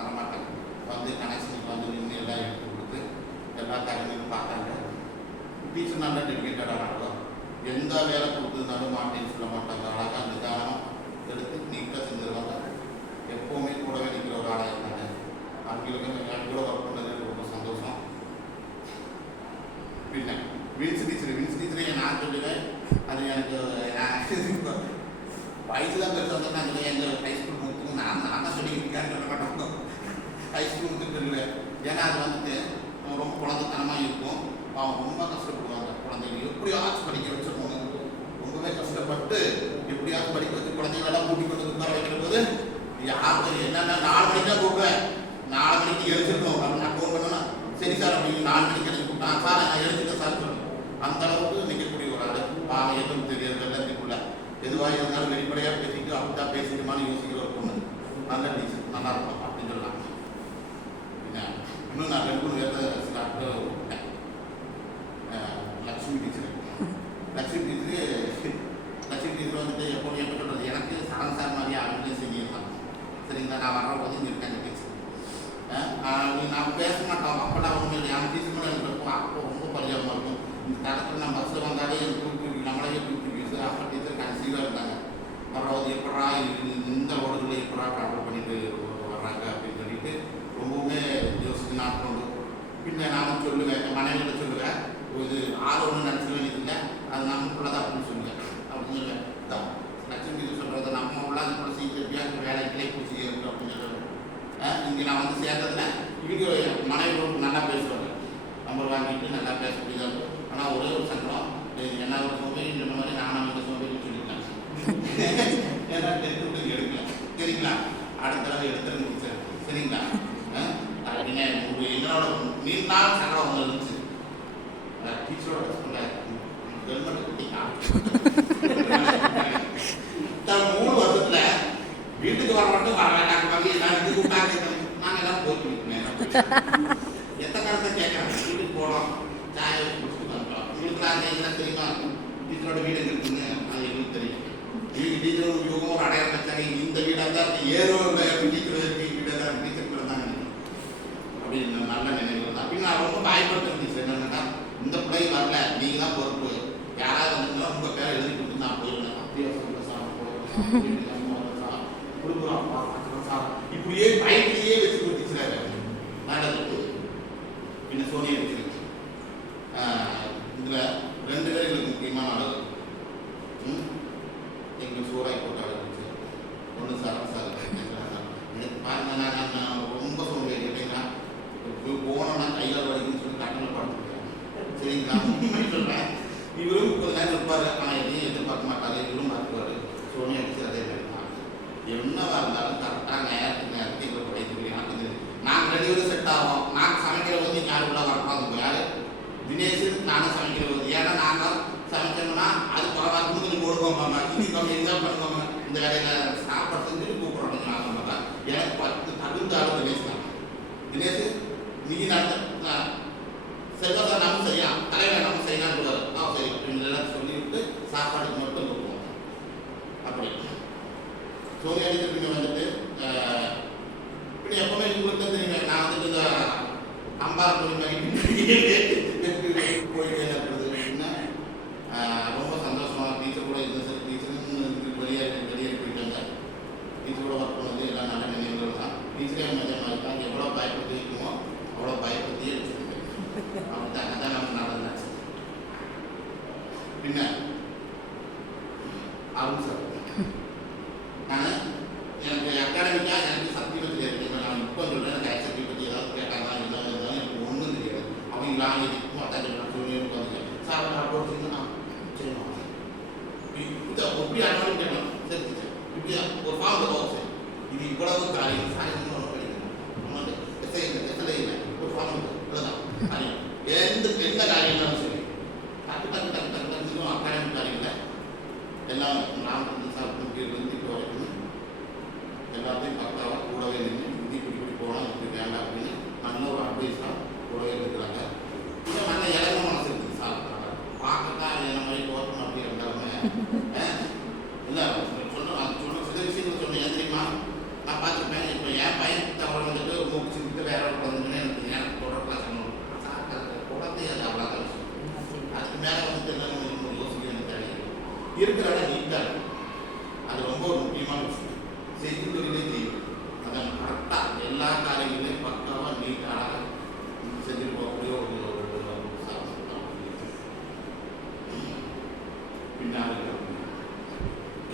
தரமாட்டாங்க. வந்து கனெக்ஷனுக்கு வந்து நின்று எல்லாம் எடுத்து கொடுத்து எல்லா காரியங்களும் பார்த்தாங்க. டீச்சர் நல்லா டெடிக்கேட்டடாக ஆடுவார். எந்த வேலை கொடுத்ததுனாலும் மாட்டேன்னு சொல்ல மாட்டாங்க. அழகாக அந்த காரணம் எடுத்து நீட்டாக செஞ்சுருவாங்க. எப்போவுமே கூடவே நிற்கிற ஒரு ஆளாக இருந்தாங்க. அவங்களுக்கு எனக்கு கூட ஒர்க் பண்ணுறது ரொம்ப சந்தோஷம். பின்ன வின்ஸ் டீச்சரை நான் சொல்லுவேன். அது எனக்கு வயசு தான் பெருசாக இருந்தால் நாங்கள் எங்கள் ஹைஸ்கூல் முடிச்சுக்கு நான் தான் சொல்லிக்கிட்டு சொல்ல மாட்டோம். ஹைஸ்கூல் முடிச்சுட்டு சொல்லுவேன். ஏன்னா அது வந்துட்டு ரொம்ப குழந்தைத்தனமாக இருக்கும். அவங்க ரொம்ப கஷ்டப்படுவாங்க. குழந்தைங்க எப்படியாச்சும் படிக்க வச்சிருக்கோங்க. ரொம்பவே கஷ்டப்பட்டு எப்படியாச்சும் படிக்க வச்சு குழந்தைங்களெல்லாம் கூட்டிக் கொண்டு உட்கார வைக்கிற போது யாருக்கு என்னென்ன 4 மணிக்கு தான் கூப்பிடுவேன். 4 மணிக்கு எழுச்சிருக்கோம் அப்படின்னு நான் ஃபோன் பண்ணேன்னா சரி சார் அப்படின்னு 4 மணிக்கு எழுதி கூப்பிட்டான். சார் நான் எழுதிட்டேன் சார் சொல்லுவேன். அந்த அளவுக்கு நிற்கக்கூடிய ஒரு ஆள். பாவம் எதுவும் தெரியாது. வெள்ளத்துக்குள்ள எதுவாக இருந்தாலும் வெளிப்படையாக பேசிட்டு அப்படிதான் பேசிட்டுமான்னு யோசிக்கிற ஒரு பொண்ணு. நல்ல டீச்சர் நல்லா இருக்கும் அப்படின்னு சொல்லலாம். இன்னும் நான் 2 3 பேர்த்த சில விட்டேன். லக்ஷ்மி டீச்சர் வந்துட்டு எப்போது எப்போ சொல்கிறது எனக்கு சரண் சார் மாதிரி அவங்களே செஞ்சிருந்தாங்க. சரிங்களா, நான் வர்ற போது இங்கே இருக்கேன். டீச்சர் நான் பேச மாட்டோம். அப்போலாம் ஒன்றும் இல்லை. அந்த டீச்சர் கூட எனக்கு இருக்கும். அப்போ ரொம்ப பரியாமல் இருக்கும். இந்த தடத்தில் நான் பஸ்ஸில் வந்தாலே எனக்கு தூக்கி நம்மளே தூக்கி வீசு. அப்போ டீச்சர் கன்சீவாக இருந்தாங்க. வர்றது எப்படா இந்த ரோடுகளில் எப்படா ட்ராவல் பண்ணிட்டு வர்றாங்க அப்படின்னு சொல்லிட்டு ரொம்பவுமே யோசிச்சு நான் கொண்டு பின்ன நான் சொல்லுவேன். என் மனைவியில சொல்லுவேன். இது ஆள் ஒன்று நினச்சிட வேண்டியதில்லை. அது நமக்குள்ளதான் அப்படின்னு சொல்லுவேன். அப்படின்னு சொல்லுவேன். லட்சுமி இது சொல்கிறது நம்ம உள்ள அது கூட சீக்கிரம் வேலைகளே பூச்சி இருக்கு அப்படின்னு சொல்லுவேன். இங்கே நான் வந்து சேர்ந்ததுல இவங்க மனைவி நல்லா பேசுவாங்க. நம்பர் வாங்கிட்டு நல்லா பேசக்கூடியதாக இருக்கும். ஆனால் ஒரே ஒரு சங்கடம் என்ன ஒரு மொபைல் இந்த மாதிரி நானும் இந்த மொபைல் சொல்லிட்டேன். ஏன்னா டென்த்து எடுக்கல. சரிங்களா, அடுத்த தடவை எடுத்துட்டு முடிச்சேன். சரிங்களா, அப்படின்னு என்னோட நீண்ட சங்கடம் ஒன்று இருந்துச்சு. டீச்சரோட சொல்ல ஹெல்மெட் குட்டிங்க 3 வருஷத்துல வீட்டுக்கு வர மட்டும் வர வேண்டாம். எல்லாரும் கூப்பிட்டாங்க. நாங்கள் எல்லாம் போயிட்டு எத்தனை காலத்தை கேட்குறாங்க. வீட்டுக்கு போனோம், சாய குடிச்சுட்டு வந்துட்டோம். வீட்டுக்கு என்ன தெரியுமா டீச்சரோட வீடு எங்க இருக்குன்னு அது எங்களுக்கு தெரியும். டீச்சர் யுகம் ஒரு அடையாளம் வச்சாங்க. இந்த வீடாக தான் ஏதோ டீச்சர் வீடாக தான் டீச்சர் கூட தான் அப்படின்னு நல்ல நினைவு தான். அப்படின்னு நான் ரொம்ப பயப்படுத்தேன். டீச்சர் என்னன்னா இந்த பிள்ளை வரல, நீங்கள் தான் பொறுப்பு. யாராவது வந்தீங்கன்னா உங்கள் பேரை எழுதி கொடுத்து நான் போயிடுவேன். அப்படியே கொடுக்குறோம் இப்படியே பயத்திலேயே வச்சு கொடுத்துச்சுறாரு. நல்லது. பின்ன சோனியா டீச்சர் இதில் 2 பேர் எங்களுக்கு முக்கியமான அளவு. எங்களுக்கு சோறாய் போட்ட அளவு ஒன்று சரண் சார். எனக்கு பாருங்க, நான் ரொம்ப சோம்பேறி கேட்டீங்கன்னா போனோன்னா கையால் வலிக்குன்னு சொல்லி கட்டணம் படுத்துருக்கேன். சரிங்களா, சொல்கிறேன். இவரும் கொஞ்ச நேரம் இருப்பார். ஆனால் எதையும் எதிர்பார்க்க மாட்டார். இவரும் பார்த்துக்குவார். சோனியா டீச்சர் அதே மாதிரி தான். என்னவா இருந்தாலும் கரெக்டாக நேரத்துக்கு இவர் படித்துக்கலாம். நாங்கள் 2 பேரும் செட் ஆகும். நாங்கள் சமைக்கிற போது யார் உள்ள வரப்பாங்க. யார் தினேஷ் நானும் சமைக்கிற போது. ஏன்னா நாங்கள் சமைச்சோம்னா அது குறைவா கொடுத்து கொடுக்கோம்பாங்க. இன்னைக்கு எக்ஸாம் பண்ணுவாங்க. இந்த வேலையில் சாப்பாடு செஞ்சு கூப்பிட்றோம். நாங்கள் எனக்கு 10 தகுந்த ஆள் தினேஷ் தான். தினேஷ் நீ நடந்த செல்வா நம்ம சரியா தலைவர் நம்ம சரியா கொடுவாரு. சரி அப்படின்னு சொல்லிவிட்டு சாப்பாடுக்கு மட்டும் கொடுப்போம். அப்படி சோனியா டீச்சர் வந்துட்டு இப்படி எப்பவுமே உங்களுக்கு தான் தெரியுமே. நான் வந்துட்டு இந்த அம்பாரத்துறை போயிட்டே இருக்கிறது. ரொம்ப சந்தோஷமாக டீச்சர் கூட இருந்த சார். டீச்சரும் வெளியே போயிட்டாங்க. டீச்சரோட ஒர்க் பண்ணது எல்லாம் நல்ல நினைவுகள் தான். டீச்சரே மதியமாக இருக்காங்க. எவ்வளோ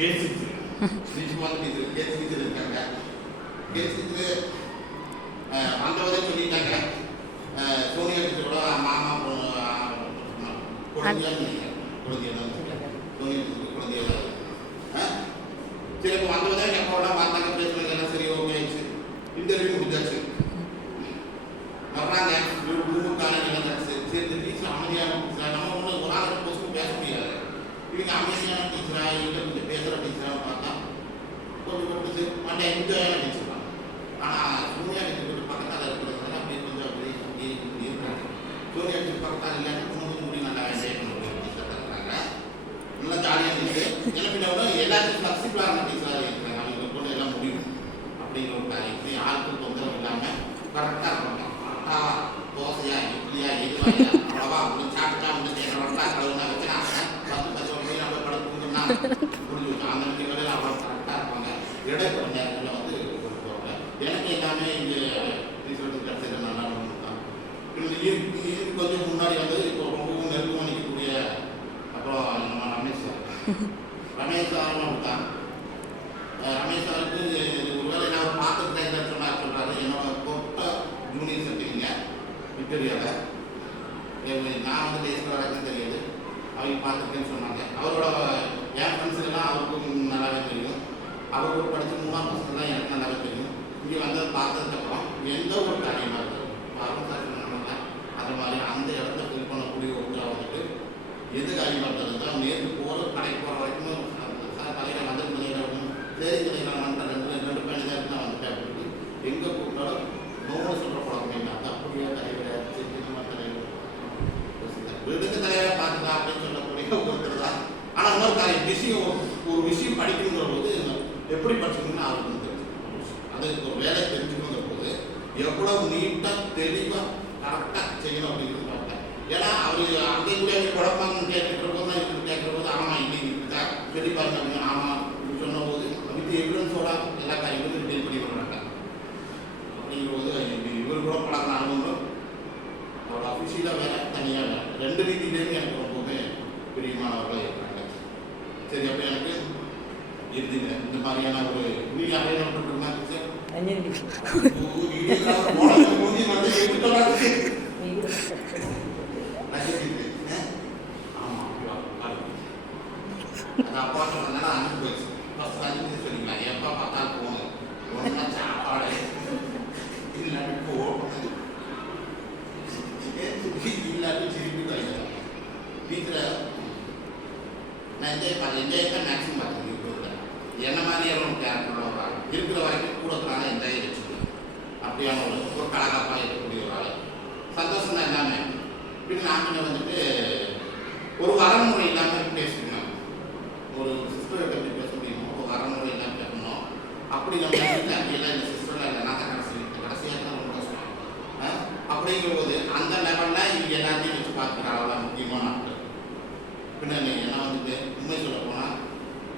கேசிச்சு நிஜமான டீச்சர் கேசி டீச்சர் இருக்காங்க. கேசி டீச்சர் வந்தவதே சொல்லிட்டாங்க. சோனியா டீச்சரோட மாமா குழந்தையான்னு குழந்தையா சோனியா டீச்சர் குழந்தையா. சரி இப்போ வந்தவதே எப்போட பார்த்தாங்க பேசுனாங்க எல்லாம் சரி ஓகே ஆயிடுச்சு. இன்டர்வியூ முடிஞ்சாச்சு. வர்றாங்க காலேஜ் நடந்துச்சு. சரி இந்த டீச்சர் அமைதியான டீச்சரா நம்ம ஒன்று ஒரு ஆள் கொஸ்டின் பேச முடியாது. இவங்க அமைதியான டீச்சரா இல்லை கொஞ்சம் பேசுகிற டீச்சராக பார்த்தா கொஞ்சம் பிடிச்சி மண்டே என்ஜாயான டீச்சர் தான். ஆனால் சூர்யா டீச்சர் பக்கத்தால் இருக்கிறதுனால அப்படியே கொஞ்சம் அப்படியே இருக்கிறாங்க. சூர்யா டீச்சர் பக்கத்தால் இல்லாட்டி கொஞ்சம் முடி நல்லா என்ஜாய் பண்ண முடியும் டீச்சர் இருக்கிறாங்க. நல்லா ஜாலியாக இருந்துச்சு. எனக்கு விட எல்லாத்தையும் ஃப்ளெக்சிபிளான டீச்சராக இருக்கிறாங்க. அவங்க கொண்டு எல்லாம் முடியும் அப்படிங்கிற ஒரு காரியம். இப்படி ஆட்கள் தொந்தரவு இல்லாமல் கரெக்டாக பண்ணலாம். தோசையா இட்லியா எதுவா அவ்வளவா அப்படின்னு சாப்பிட்டா வந்து ரொட்டா கழுவுனா வச்சுனா 10 மணி நம்ம படுத்துனா முடிஞ்சு வச்சு அந்த நிலையில் அவ்வளோ கரெக்டாக இருப்பாங்க. இடைப்பட்ட நேரத்தில் வந்து கொடுத்துருவாங்க. எனக்கு எல்லாமே இங்கே ரிசல்ட் கிடச்சது நல்லா தான். இது கொஞ்சம் முன்னாடி வந்து இப்போ ரொம்பவும் நெருக்கமாக நிற்கக்கூடிய அப்புறம் நம்ம ரமேஷ் சாரும் தான். ரமேஷ் சாருக்கு ஒருவேளை நான் பார்த்துட்டு தான் சொல்கிறாரு. என்னோட கொட்ட ஜூனியர் செட்டிங்க விக்டோரியாவில் நான் வந்து டேஸ்ட் வரைக்கும் தெரியாது. அவங்க பார்த்துருக்கேன்னு சொன்னாங்க. அவரோட என் ஃப்ரெண்ட்ஸுக்கெல்லாம் அவருக்கும் நல்லாவே தெரியும். அவரோட படித்த 3ஆம் பசங்கள்லாம் எனக்கு நல்லாவே தெரியும். இங்கே வந்து பார்த்ததுக்கப்புறம் எந்த ஒரு காரியமாக இருக்குது அவங்க சார் சொன்னாங்க. அது மாதிரி அந்த இடத்த ஃபில் பண்ணக்கூடிய ஒருத்தராக வந்துட்டு எது காரியமாக இருந்தது நேற்று போகிற கடைக்கு போகிற வரைக்கும் சார் தலையில் வந்து தலைவரும் சரி தலைவர் வந்துட்டு ரெண்டு பேர் தான் இருந்தால் வந்துட்டேன் அப்படின்னு எங்கே கூப்பிட்டாலும் நோடு சொல்கிற பழக்கம் அது அப்படியே தலைவர் சின்ன தலைவர் வீட்டுக்கு தலைவரை பார்த்துக்கலாம் அப்படின்னு சொல்லக்கூடிய ஒருத்தர் தான். ஆனால் இன்னொரு காரியம் விஷயம் ஒரு விஷயம் படிக்கணுங்கிற போது எப்படி படிச்சுக்கணும்னு அவருக்கு தெரிஞ்சு அது ஒரு வேலை தெரிஞ்சுக்கணுங்கிற போது எவ்வளவு நீட்டாக தெளிவாக கரெக்டாக செய்யணும் அப்படிங்கிறது பார்த்தேன். ஏன்னா அவர் அங்கே கூட குழப்பம் கேட்கிற போது தான் இப்படி கேட்குற போது ஆமாம் இன்னைக்கு இப்படிதான் தெளிவாக இருந்தாங்க ஆமாம் இப்படி சொன்ன போது வித் எவிடன்ஸோட எல்லா காரியங்களும் டீல் பண்ணி வர்றாங்க. அப்படிங்கும்போது இவர் கூட பழகின அனுபவம் அவரோட அஃபிஷியலாக வேலை தனியாக வேலை ரெண்டு ரீதியிலேயும் எனக்கு ரொம்பவுமே பிரியமானவர்களாக இருக்காங்க. சரி அப்போ எனக்கு இருக்குங்க இந்த மாதிரியான ஒரு நீங்கள் அப்படியே நோட்டுருந்தாங்க சார் அப்பா சொன்னதுனால அனுப்பி போச்சு. ஃபஸ்ட் அனுப்பி சொல்லிக்கலாம் எப்போ பார்த்தாலும் போகணும் ஒன்றா சாப்பாடு இல்லாட்டி போகணும் இல்லாட்டி திருப்பி கழிக்கலாம். டீச்சரை நான் என்ஜாய் தான் மேக்ஸிமம் பார்த்துருக்கேன். என்ன மாதிரியான ஒரு கேரக்டரோட ஒரு ஆள் இருக்கிற வரைக்கும் கூடத்துனால என்ஜாய் வச்சுக்கணும். அப்படியான ஒரு கலகலப்பாக இருக்கக்கூடிய ஒரு ஆள் சந்தோஷம் தான் எல்லாமே. இப்படி நாங்கள் வந்துட்டு ஒரு வரமுறை இல்லாமல் பேசணும். ஒரு சிஸ்டரை எப்படி பேச முடியுமோ ஒரு வரமுறை இல்லாமல் பேசணும். அப்படி நம்ம வீட்டில் அப்படியெல்லாம் இந்த சிஸ்டரில் இல்லை நான் தான் கடைசியாக தான் ரொம்ப கஷ்டம். அப்படிங்கிற போது அந்த லெவலில் இவங்க எல்லாத்தையும் வச்சு பார்க்குற அளவில் முக்கியமான ஆட்கள். பின்ன என்ன வந்துட்டு உண்மை சொல்ல போனால்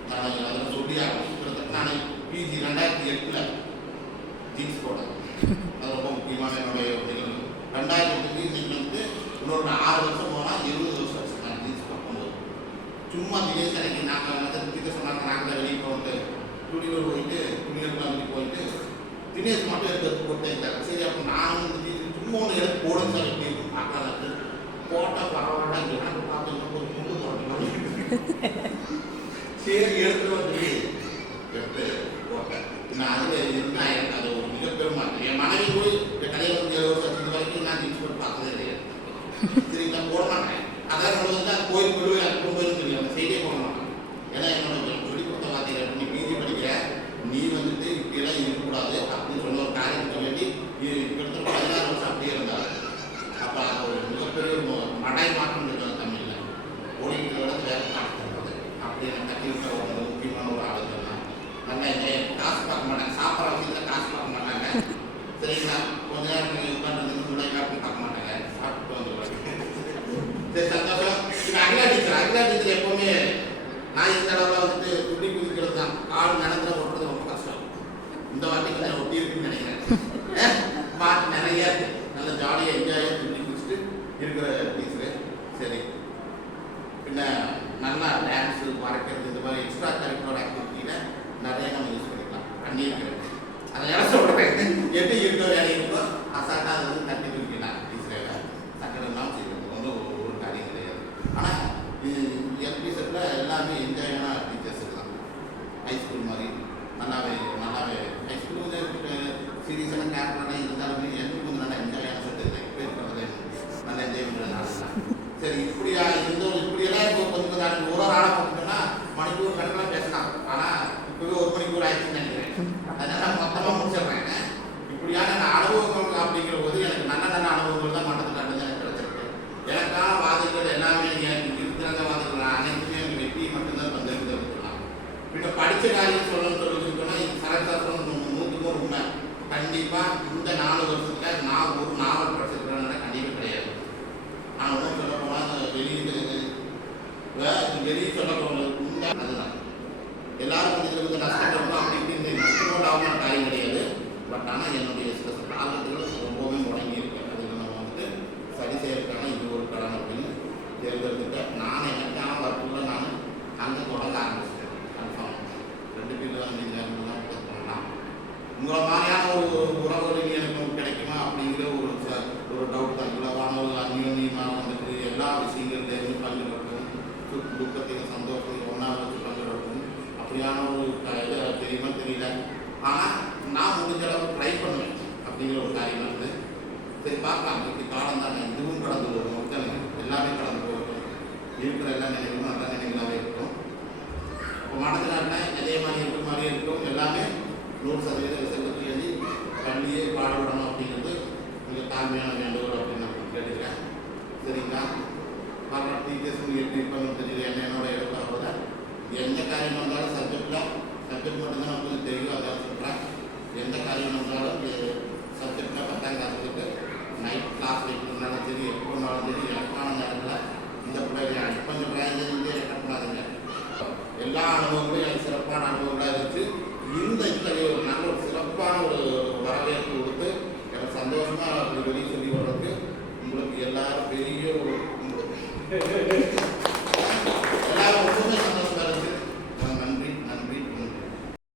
நான் அதில் சொல்லி ஆரம்பிச்சு நான் பிஜி 2008 ஜீன்ஸ் போட்டேன். அது ரொம்ப முக்கியமான என்னுடைய நிகழ்வு. 2008 இன்னைக்கு வந்து இன்னொரு 6 வருஷம் போனால் 20 வருஷம் ஆச்சு நான் ஜீன்ஸ் பார்க்கும்போது. சும்மா தினேஷ் அன்னைக்கு நாங்கள் வந்து கிட்ட சொன்னாங்க நாங்கள் தான் வெளியே போட்டு துணியூர் போயிட்டு துணியூர்லாம் வெளியே போயிட்டு தினேஷ் மட்டும் எடுத்து போட்டேன். சரி அப்போ நானும் வந்து சும்மா ஒன்று எடுத்து போடுங்க சார் எப்படி இருக்கும் பார்க்கலான்ட்டு போட்டால் பரவாயில்ல எனக்கு பார்த்தீங்கன்னா ஒரு முண்டு போட்டேன். சரி எடுத்துட்டு வந்து எடுத்து போட்டேன். நான் அதில் இருந்தால் எனக்கு அது ஒரு மிகப்பெரும் மாற்றம். என் மனைவி போய் இந்த கடையில் வந்து 7 வருஷம் இது வரைக்கும் நான் ஜீன்ஸ் போட்டு பார்த்ததே கிடையாது. சரி நான் போட மாட்டேன். அதான் நம்ம வந்து அது கோயில் கொள்ளுவேன் எனக்கு கொண்டு சொல்லி அந்த செய்தியே போட மாட்டேன். ஏன்னா என்னோட சொல்லி கொடுத்த வார்த்தைகள் நீ பிஜி படிக்கிற நீ வந்துட்டு இப்படியெல்லாம் இருக்கக்கூடாது அப்படின்னு சொன்ன ஒரு காரியத்துக்கு வேண்டி கிட்டத்தட்ட 16 வருஷம் அப்படியே இருந்தார். அப்போ அது ஒரு மிகப்பெரிய ஒரு மடாய் மாற்றம் இருக்கிறது தமிழில் ஓடிக்கிற விட வேலை காட்டுறது அப்படி எனக்கு தட்டி விட்ட ஒரு முக்கியமான ஒரு ஆளுங்க நல்லா காசு பார்க்க மாட்டாங்க. சாப்பிட்ற விஷயத்தில் காசு பார்க்க மாட்டாங்க. சரிங்களா கொஞ்ச நேரம் உட்காந்து முன்னாடி காட்டு பார்க்க மாட்டாங்க. சாப்பிட்டு வந்துடுவாங்க. சரி சந்தோஷம். இப்போ அகிலா டீச்சர் எப்போவுமே நான் இந்த அளவில் வந்துட்டு துணி குதிக்கிறது தான். கால் நிலத்தில் ஓட்டுறது ரொம்ப கஷ்டம். இந்த வாட்டி கொஞ்சம் ஒட்டி இருக்குன்னு நினைக்கிறேன். மாட்டு நிறைய நல்ல ஜாலியாக என்ஜாயாக துணி குதிச்சுட்டு இருக்கிற டீச்சரு. சரி பின்ன நல்லா டான்ஸு வரைக்கிறது இந்த மாதிரி எக்ஸ்ட்ரா கரிக்குலர் ஆக்டிவிட்டி காரணம் இருந்தாலுமே எனக்கு கொஞ்சம் நல்லா என்ஜாய் சொல்லிட்டு பேசுறது நல்லா என்ஜாய் பண்ணுறதுனால சரி இப்படியா இருந்தோம் இப்படியெல்லாம் இப்போ கொஞ்சம் நான் ஒரு ஆளை போட்டுட்டோம்னா மணிக்கூர் கணக்கெல்லாம் பேசலாம் ஆனால் இப்போவே 1 மணிக்கூர் ஆயிடுச்சுன்னு நினைக்கிறேன். அதனால மொத்தமாக முடிச்சிடுறேன். இப்படியான அனுபவங்கள் அப்படிங்கிற போது எனக்கு நல்ல நல்ல அனுபவங்கள் தான் மட்டத்தில் எனக்கு கிடைச்சிருக்கு. எனக்கான வாதங்கள் எல்லாமே எனக்கு இருக்கிற வாதங்கள் அனைத்துமே எனக்கு வெற்றி மட்டும்தான் வந்துருக்கலாம். இப்போ படித்த காரியம் சொல்லணும்னா இது சரசாஸ்திரம் 100க்கு உண்மை. கண்டிப்பாக இந்த 4 வருஷத்துல நான் ஒரு நாவல் படிச்சிருக்கிறேன்னா கண்டிப்பாக கிடையாது. நான் ஒன்றும் சொல்ல போனால் வெளியே சொல்ல போகிறது உண்மை அதுதான். எல்லாரும் இதில் வந்து நஷ்டப்படணும் அப்படி இப்படி நஷ்டமோட ஆகணும் காரியம் கிடையாது. பட் ஆனால் என்னுடைய சில ஆர்வத்துகள் ரொம்பவே முடங்கி இருக்கேன். அதில் நம்ம வந்துட்டு சரி செய்யறதுக்கான இது ஒரு கடன் அப்படின்னு தேர்ந்தெடுத்துட்டேன். நான் எனக்கான ஒர்க்குள்ள நான் அங்கே தொடங்க ஆரம்பிச்சிட்டேன். கன்ஃபார்ம் 2 பேர் நீங்கள் பண்ணலாம். உங்களை மாதிரியான ஒரு உறவுகள் எனக்கு கிடைக்குமா அப்படிங்கிற ஒரு டவுட் தான். இவ்வளவான ஒரு அந்யோன்யமாக வந்துட்டு எல்லா விஷயங்கள்லேருந்து பங்குபற்றும் துக்கத்தையும் சந்தோஷத்தையும் ஒன்றா வச்சு பங்குபற்றும் அப்படியான ஒரு இது தெரியுமா தெரியல. ஆனால் நான் முடிஞ்ச அளவுக்கு ட்ரை பண்ணுவேன் அப்படிங்கிற ஒரு காரியம் இருக்குது. சரி பார்க்கலாம். இப்படி காலம் தானே இதுவும் கடந்து போகும். எல்லாமே கடந்து போகும். இருக்கிற எல்லா நினைவுகளும் நல்ல நினைவுகளாகவே இருக்கும். இப்போ மனதில் அதே மாதிரி இருக்கிற மாதிரியே இருக்கும். எல்லாமே 100% ரிசல்ட்டுக்கு எழுதி பள்ளியே பாடப்படணும் அப்படிங்கிறது மிக தாழ்மையான வேண்டுகோள் அப்படின்னு நான் கேட்டுக்கிறேன். சரிங்களா? பார்க்கலாம். டீச்சர்ஸ் எப்படி இருப்பாங்கன்னு தெரியல. என்னோட எடுப்பாக எந்த காரியம் வந்தாலும் சப்ஜெக்ட் மட்டும்தான் நமக்கு கொஞ்சம் தெரியும். அதான் சொல்கிறேன். எந்த காரியம் வந்தாலும் சப்ஜெக்டில் 10ஆம் கிளாஸுக்கு நைட் கிளாஸ் வைக்கிறதுனாலும் சரி எப்போ இருந்தாலும் சரி எனக்கான நேரத்தில் இந்த பிள்ளைங்க கொஞ்சம் பிரயோஜனம் கட்டக்கூடாதுங்க. எல்லா அனுபவங்களும் எனக்கு சிறப்பான அனுபவங்களாக இருந்துச்சு. இந்த இத்தகைய ஒரு நல்ல ஒரு சிறப்பான ஒரு வரவேற்பு கொடுத்து எனக்கு சந்தோஷமாக வெளியே சொல்லி வர்றதுக்கு உங்களுக்கு எல்லாரும் பெரிய ஒரு